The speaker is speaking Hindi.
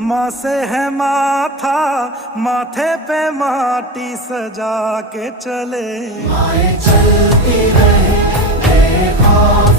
माँ से है माथा, माथे पे माटी सजा के चले। माए चलती रहे देखो